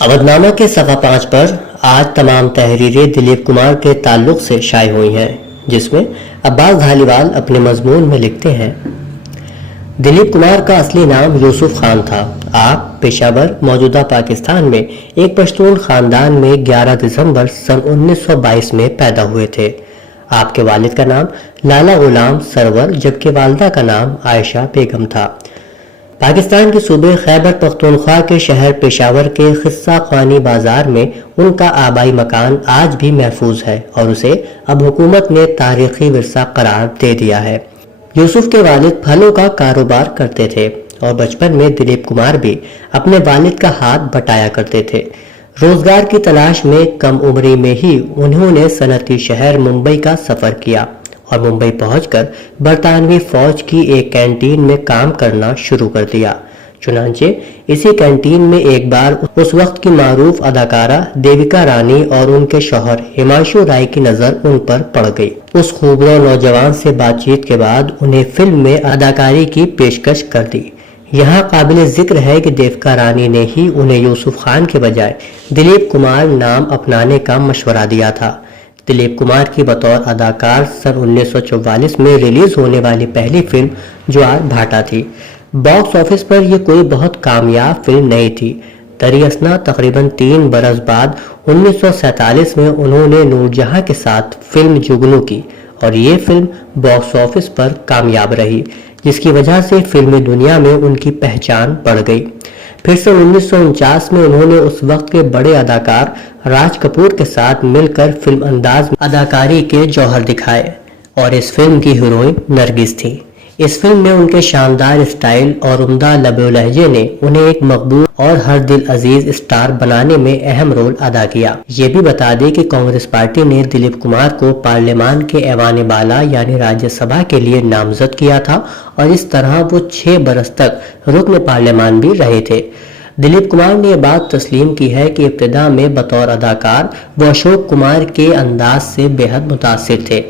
अवधनामा के सफ़ा 5 पर आज तमाम तहरीरें दिलीप कुमार के ताल्लुक से शाये हुई हैं, जिसमें अब्बास धालीवाल अपने मजमून में लिखते हैं। दिलीप कुमार का असली नाम यूसुफ खान था। आप पेशावर मौजूदा पाकिस्तान में एक पश्तून खानदान में 11 दिसंबर सन 1922 में पैदा हुए थे। आपके वालिद का नाम लाला गुलाम सरवर जबकि वालदा का नाम आयशा बेगम था। पाकिस्तान के सूबे खैबर पख्तूनख्वा के शहर पेशावर के खिस्सा ख्वानी बाजार में उनका आबाई मकान आज भी महफूज है और उसे अब हुकूमत ने तारीखी विरसा करार दे दिया है। यूसुफ के वालिद फलों का कारोबार करते थे और बचपन में दिलीप कुमार भी अपने वालिद का हाथ बटाया करते थे। रोजगार की तलाश में कम उम्री में ही उन्होंने सनती शहर मुंबई का सफर किया और मुंबई पहुंचकर बरतानवी फौज की एक कैंटीन में काम करना शुरू कर दिया। चुनांचे इसी कैंटीन में एक बार उस वक्त की मारूफ अदाकारा देविका रानी और उनके शौहर हिमांशु राय की नजर उन पर पड़ गई। उस खूबसूरत नौजवान से बातचीत के बाद उन्हें फिल्म में अदाकारी की पेशकश कर दी। यहाँ काबिल जिक्र है कि देविका रानी ने ही उन्हें यूसुफ खान के बजाय दिलीप कुमार नाम अपनाने का मशवरा दिया था। दिलीप कुमार की बतौर अदाकार सन 1944 में रिलीज होने वाली पहली फिल्म ज्वार भाटा थी। बॉक्स ऑफिस पर यह कोई बहुत कामयाब फिल्म नहीं थी। दरियासना तकरीबन 3 बरस बाद 1947 में उन्होंने नूरजहां के साथ फिल्म जुगनू की और ये फिल्म बॉक्स ऑफिस पर कामयाब रही, जिसकी वजह से फिल्मी दुनिया में उनकी पहचान बढ़ गई। फिर सन 1949 में उन्होंने उस वक्त के बड़े अदाकार राज कपूर के साथ मिलकर फिल्म अंदाज अदाकारी के जौहर दिखाए और इस फिल्म की हीरोइन नरगिस थी। इस फिल्म में उनके शानदार स्टाइल और उम्दा लबो लहजे ने उन्हें एक मकबूल और हर दिल अजीज स्टार बनाने में अहम रोल अदा किया। ये भी बता दें कि कांग्रेस पार्टी ने दिलीप कुमार को पार्लियामान के ऐवान बाला यानी राज्यसभा के लिए नामजद किया था और इस तरह वो 6 बरस तक रुकन पार्लियामान भी रहे थे। दिलीप कुमार ने यह बात तस्लीम की है कि इब्तिदा में बतौर अदाकार वो अशोक कुमार के अंदाज से बेहद मुतासिर थे।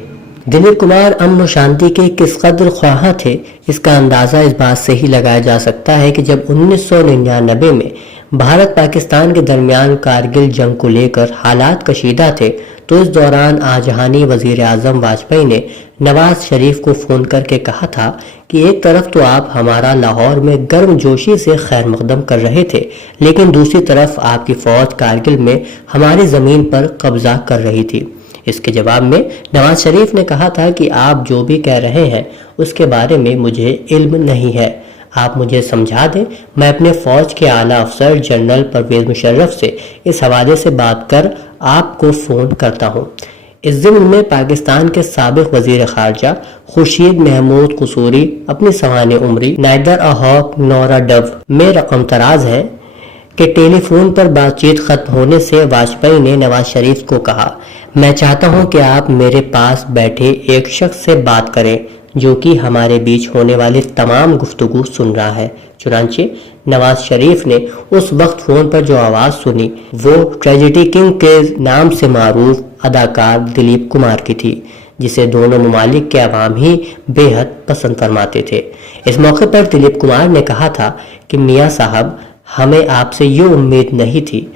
दिलीप कुमार अमन शांति के किस कदर ख्वाह थे, इसका अंदाजा इस बात से ही लगाया जा सकता है कि जब 1999 में भारत पाकिस्तान के दरमियान कारगिल जंग को लेकर हालात कशीदा थे, तो इस दौरान आजहानी वजीर आजम वाजपेयी ने नवाज शरीफ को फोन करके कहा था कि एक तरफ तो आप हमारा लाहौर में गर्मजोशी से खैर मकदम कर रहे थे, लेकिन दूसरी तरफ आपकी फौज कारगिल में हमारी जमीन पर कब्जा कर रही थी। इसके जवाब में नवाज शरीफ ने कहा था कि आप जो भी कह रहे हैं उसके बारे में मुझे इल्म नहीं है, आप मुझे समझा दें, मैं अपने फौज के आला अफसर जनरल परवेज मुशर्रफ से इस हवाले से बात कर आपको फोन करता हूं। इस ज़िम्न में पाकिस्तान के साबिक वजीर खारजा खुर्शीद महमूद कसूरी अपनी सवाने उम्री नाइदर अहौक नौरा डव में रकम तराज है कि टेलीफोन पर बातचीत खत्म होने से वाजपेयी ने नवाज शरीफ को कहा, मैं चाहता हूं कि आप मेरे पास बैठे एक शख्स से बात करें जो कि हमारे बीच होने वाली तमाम गुफ्तगू सुन रहा है। चुनांचे नवाज शरीफ ने उस वक्त फोन पर जो आवाज सुनी वो ट्रेजेडी किंग के नाम से मारूफ अदाकार दिलीप कुमार की थी, जिसे दोनों ममालिक के अवाम ही बेहद पसंद फरमाते थे। इस मौके पर दिलीप कुमार ने कहा था कि मियाँ साहब, हमें आपसे ये उम्मीद नहीं थी।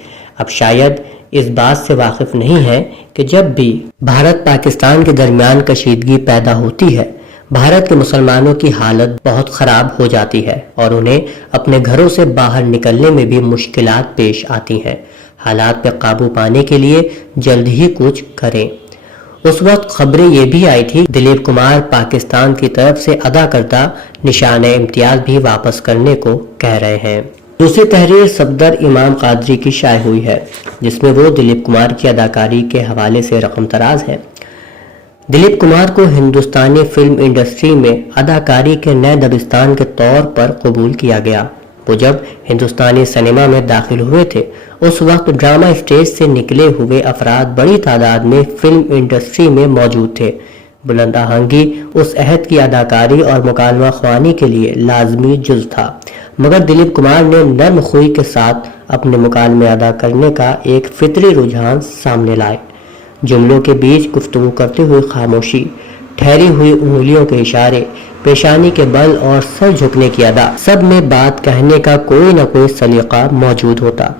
अब शायद इस बात से वाकिफ नहीं है कि जब भी भारत पाकिस्तान के दरमियान कशीदगी पैदा होती है, भारत के मुसलमानों की हालत बहुत खराब हो जाती है और उन्हें अपने घरों से बाहर निकलने में भी मुश्किलात पेश आती हैं। हालात पर काबू पाने के लिए जल्द ही कुछ करें। उस वक्त खबरें ये भी आई थी दिलीप कुमार पाकिस्तान की तरफ से अदा करदा निशान इम्तियाज भी वापस करने को कह रहे हैं। दूसरी तहरीर सफदर इमाम कादरी की शाये हुई है, जिसमें वो दिलीप कुमार की अदाकारी के हवाले से रकम तराज है। दिलीप कुमार को हिंदुस्तानी फिल्म इंडस्ट्री में अदाकारी के नए दबिस्तान के तौर पर कबूल किया गया। वो जब हिंदुस्तानी सिनेमा में दाखिल हुए थे, उस वक्त ड्रामा स्टेज से निकले हुए अफराद बड़ी तादाद में फिल्म इंडस्ट्री में मौजूद थे। बुलंद आहंगी उस अहद की अदाकारी और मुकालमा ख्वानी के लिए लाजमी जुज था, मगर दिलीप कुमार ने नर्म खुई के साथ अपने मुकालमे अदा करने का एक फितरी रुझान सामने लाए। जुमलों के बीच गुफ्तगू करते हुए खामोशी, ठहरी हुई उंगलियों के इशारे, पेशानी के बल और सर झुकने की अदा, सब में बात कहने का कोई न कोई सलीका मौजूद होता।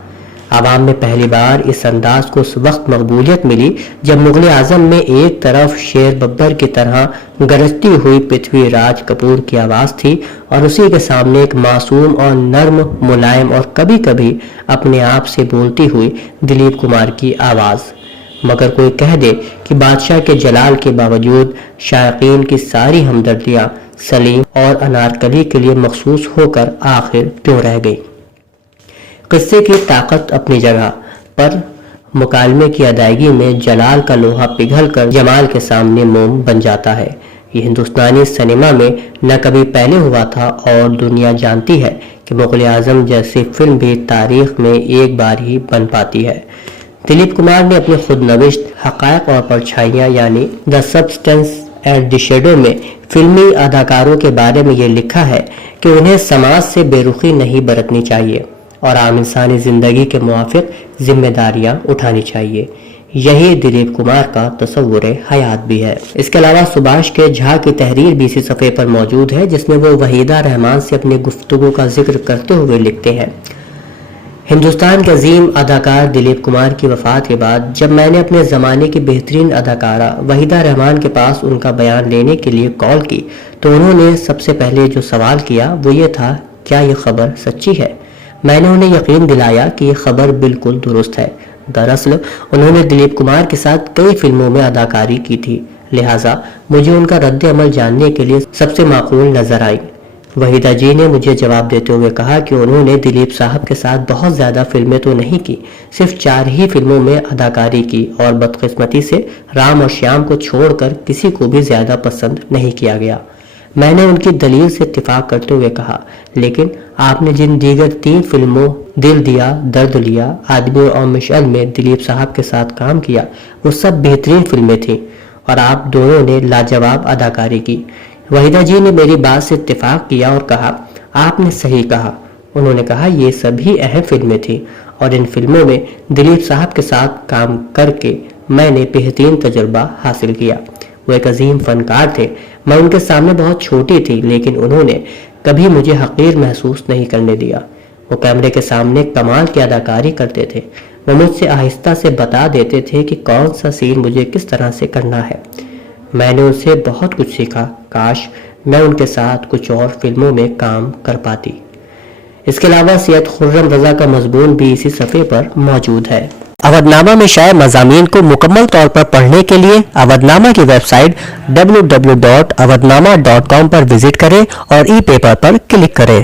عوام میں پہلی بار اس انداز کو اس وقت مقبولیت ملی جب مغل اعظم میں ایک طرف شیر ببر کی طرح گرجتی ہوئی پرتھوی راج کپور کی آواز تھی اور اسی کے سامنے ایک معصوم اور نرم ملائم اور کبھی کبھی اپنے آپ سے بولتی ہوئی دلیپ کمار کی آواز۔ مگر کوئی کہہ دے کہ بادشاہ کے جلال کے باوجود شائقین کی ساری ہمدردیاں سلیم اور انارکلی کے لیے مخصوص ہو کر آخر کیوں رہ گئی؟ قصے کی طاقت اپنی جگہ پر، مکالمے کی ادائیگی میں جلال کا لوہا پگھل کر جمال کے سامنے موم بن جاتا ہے۔ یہ ہندوستانی سینما میں نہ کبھی پہلے ہوا تھا اور دنیا جانتی ہے کہ مغل اعظم جیسی فلم بھی تاریخ میں ایک بار ہی بن پاتی ہے۔ دلیپ کمار نے اپنی خود نوشت حقائق اور پرچھائیاں یعنی دا سبسٹنس اینڈ دی شیڈو میں فلمی اداکاروں کے بارے میں یہ لکھا ہے کہ انہیں سماج سے بے رخی نہیں برتنی چاہیے اور عام انسانی زندگی کے موافق ذمہ داریاں اٹھانی چاہیے۔ یہی دلیپ کمار کا تصور حیات بھی ہے۔ اس کے علاوہ سبھاش کے جھا کی تحریر بھی اسی صفحے پر موجود ہے جس میں وہ وحیدہ رحمان سے اپنی گفتگو کا ذکر کرتے ہوئے لکھتے ہیں، ہندوستان کے عظیم اداکار دلیپ کمار کی وفات کے بعد جب میں نے اپنے زمانے کی بہترین اداکارہ وحیدہ رحمان کے پاس ان کا بیان لینے کے لیے کال کی تو انہوں نے سب سے پہلے جو سوال کیا وہ یہ تھا، کیا یہ خبر سچی ہے؟ میں نے انہیں یقین دلایا کہ یہ خبر بالکل درست ہے۔ دراصل انہوں نے دلیپ کمار کے ساتھ کئی فلموں میں اداکاری کی تھی، لہٰذا مجھے ان کا رد عمل جاننے کے لیے سب سے معقول نظر آئی۔ وحیدہ جی نے مجھے جواب دیتے ہوئے کہا کہ انہوں نے دلیپ صاحب کے ساتھ بہت زیادہ فلمیں تو نہیں کی، صرف 4 ہی فلموں میں اداکاری کی اور بدقسمتی سے رام اور شیام کو چھوڑ کر کسی کو بھی زیادہ پسند نہیں کیا گیا۔ میں نے ان کی دلیل سے اتفاق کرتے ہوئے کہا، لیکن آپ نے جن دیگر 3 فلموں دل دیا درد لیا، آدمی اور مشعل میں دلیپ صاحب کے ساتھ کام کیا، وہ سب بہترین فلمیں تھیں اور آپ دونوں نے لاجواب اداکاری کی۔ وحیدہ جی نے میری بات سے اتفاق کیا اور کہا، آپ نے صحیح کہا۔ انہوں نے کہا، یہ سبھی اہم فلمیں تھیں اور ان فلموں میں دلیپ صاحب کے ساتھ کام کر کے میں نے بہترین تجربہ حاصل کیا۔ وہ ایک عظیم فنکار تھے، میں ان کے سامنے بہت چھوٹی تھی لیکن انہوں نے کبھی مجھے حقیر محسوس نہیں کرنے دیا۔ وہ کیمرے کے سامنے کمال کی اداکاری کرتے تھے، وہ مجھ سے آہستہ سے بتا دیتے تھے کہ کون سا سین مجھے کس طرح سے کرنا ہے۔ میں نے ان سے بہت کچھ سیکھا، کاش میں ان کے ساتھ کچھ اور فلموں میں کام کر پاتی۔ اس کے علاوہ سید خرم رضا کا مضمون بھی اسی صفحے پر موجود ہے۔ اودھ نامہ میں شائع مضامین کو مکمل طور پر پڑھنے کے لیے اودھ نامہ کی ویب سائٹ www.awadhnama.com پر وزٹ کریں اور ای پیپر پر کلک کریں۔